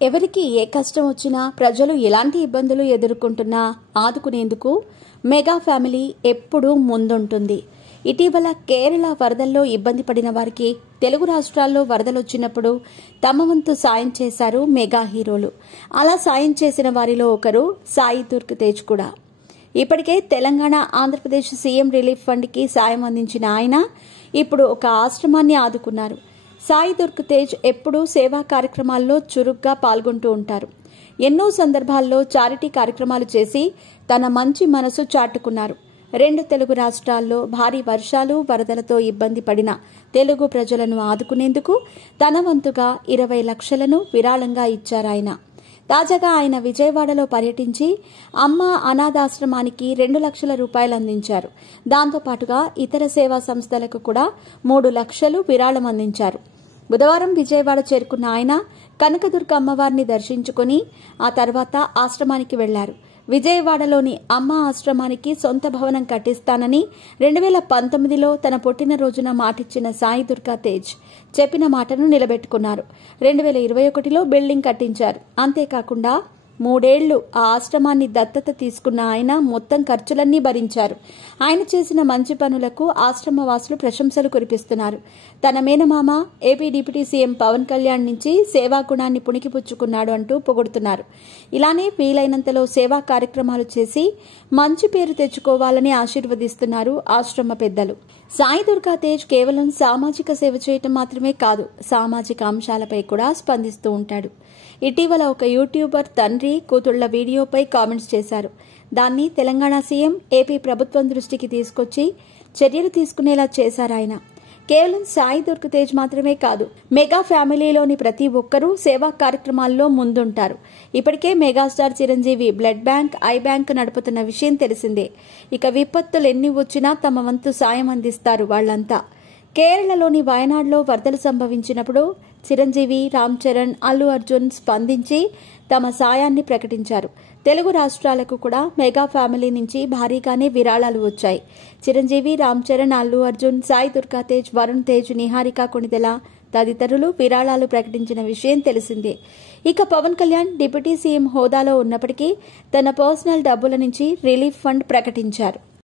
ఎవరికి ఏ కష్టం వచ్చినా ప్రజలు ఎలాంటి ఇబ్బందులు ఎదుర్కొంటున్నా ఆదుకునేందుకు మెగా ఫ్యామిలీ ఎప్పుడూ ముందుంటుంది. ఇటీవల కేరళ వరదల్లో ఇబ్బంది పడిన వారికి తెలుగు రాష్ట్రాల్లో వరదలొచ్చినప్పుడు తమ వంతు సాయం చేశారు మెగా హీరోలు. అలా సాయం చేసిన వారిలో ఒకరు సాయి దుర్గ్ తేజ్ కూడా. ఇప్పటికే Telangana, Andhra Pradesh CM relief fund కి సాయం అందించిన ఆయన ఇప్పుడు ఒక ఆశ్రమాన్ని ఆదుకున్నారు. సాయి దుర్గ్ తేజ్ ఎప్పుడూ సేవా కార్యక్రమాల్లో చురుగ్గా పాల్గొంటూ ఉంటారు. ఎన్నో సందర్భాల్లో చారిటీ కార్యక్రమాలు చేసి తన మంచి మనసు చాటుకున్నారు. 2 తెలుగు రాష్ట్రాల్లో భారీ వర్షాలు, వరదలతో ఇబ్బంది పడిన తెలుగు ప్రజలను ఆదుకునేందుకు తన వంతుగా 20 లక్షలను విరాళంగా ఇచ్చారాయన. తాజాగా ఆయన విజయవాడలో పర్యటించి అమ్మ అనాథాశ్రమానికి 2 లక్షల రూపాయలు అందించారు. దాంతోపాటుగా ఇతర సేవా సంస్థలకు కూడా 3 లక్షలు విరాళం అందించారు. బుధవారం విజయవాడ చేరుకున్న ఆయన కనకదుర్గ అమ్మవారిని దర్శించుకుని ఆ తర్వాత ఆశ్రమానికి వెళ్లారు. విజయవాడలోని అమ్మ ఆశ్రమానికి సొంత భవనం కట్టిస్తానని 2019లో తన పుట్టినరోజున మాటిచ్చిన సాయి దుర్గ్ తేజ్ చెప్పిన మాటను నిలబెట్టుకున్నారు. 2021లో బిల్డింగ్ కట్టించారు. అంతేకాకుండా 3 ఏళ్లు ఆ ఆశ్రమాన్ని దత్తత తీసుకున్న ఆయన మొత్తం ఖర్చులన్నీ భరించారు. ఆయన చేసిన మంచి పనులకు ఆశ్రమవాసులు ప్రశంసలు కురిపిస్తున్నారు. తన మేనమామ AP deputy CM Pawan Kalyan నుంచి సేవా గుణాన్ని పుణికిపుచ్చుకున్నాడు అంటూ పొగుడుతున్నారు. ఇలానే వీలైనంతలో సేవా కార్యక్రమాలు చేసి మంచి పేరు తెచ్చుకోవాలని ఆశీర్వదిస్తున్నారు ఆశ్రమ పెద్దలు. సాయి దుర్గ్ తేజ్ కేవలం సామాజిక సేవ చేయటం మాత్రమే కాదు, సామాజిక అంశాలపై కూడా స్పందిస్తూ ఉంటాడు. ఇటీవల ఒక యూట్యూబర్ తండ్రి కూతుళ్ల వీడియోపై కామెంట్స్ చేశారు. దాన్ని తెలంగాణ సీఎం, ఏపీ ప్రభుత్వం దృష్టికి తీసుకొచ్చి చర్యలు తీసుకునేలా చేశారాయన. కేవలం సాయి దుర్గ్ తేజ్ మాత్రమే కాదు, మెగా ఫ్యామిలీలోని ప్రతి ఒక్కరూ సేవా కార్యక్రమాల్లో ముందుంటారు. ఇప్పటికే megastar Chiranjeevi blood bank, I bank నడుపుతున్న విషయం తెలిసిందే. ఇక విపత్తులు ఎన్ని వచ్చినా తమ వంతు సాయం అందిస్తారు వాళ్లంతా. కేరళలోని వయనాడ్లో వరదలు సంభవించినప్పుడు చిరంజీవి, రామ్ చరణ్, అల్లు అర్జున్ స్పందించి తమ సాయాన్ని ప్రకటించారు. తెలుగు రాష్ట్రాలకు కూడా మెగా ఫ్యామిలీ నుంచి భారీగానే విరాళాలు వచ్చాయి. చిరంజీవి, రామ్ చరణ్, అల్లు అర్జున్, సాయి దుర్గ్ తేజ్, వరుణ్ తేజ్, నిహారిక కొణిదెల తదితరులు విరాళాలు ప్రకటించిన విషయం తెలిసిందే. ఇక పవన్ కళ్యాణ్ డిప్యూటీ సీఎం హోదాలో ఉన్నప్పటికీ తన పర్సనల్ డబ్బుల నుంచి రిలీఫ్ ఫండ్ ప్రకటించారు.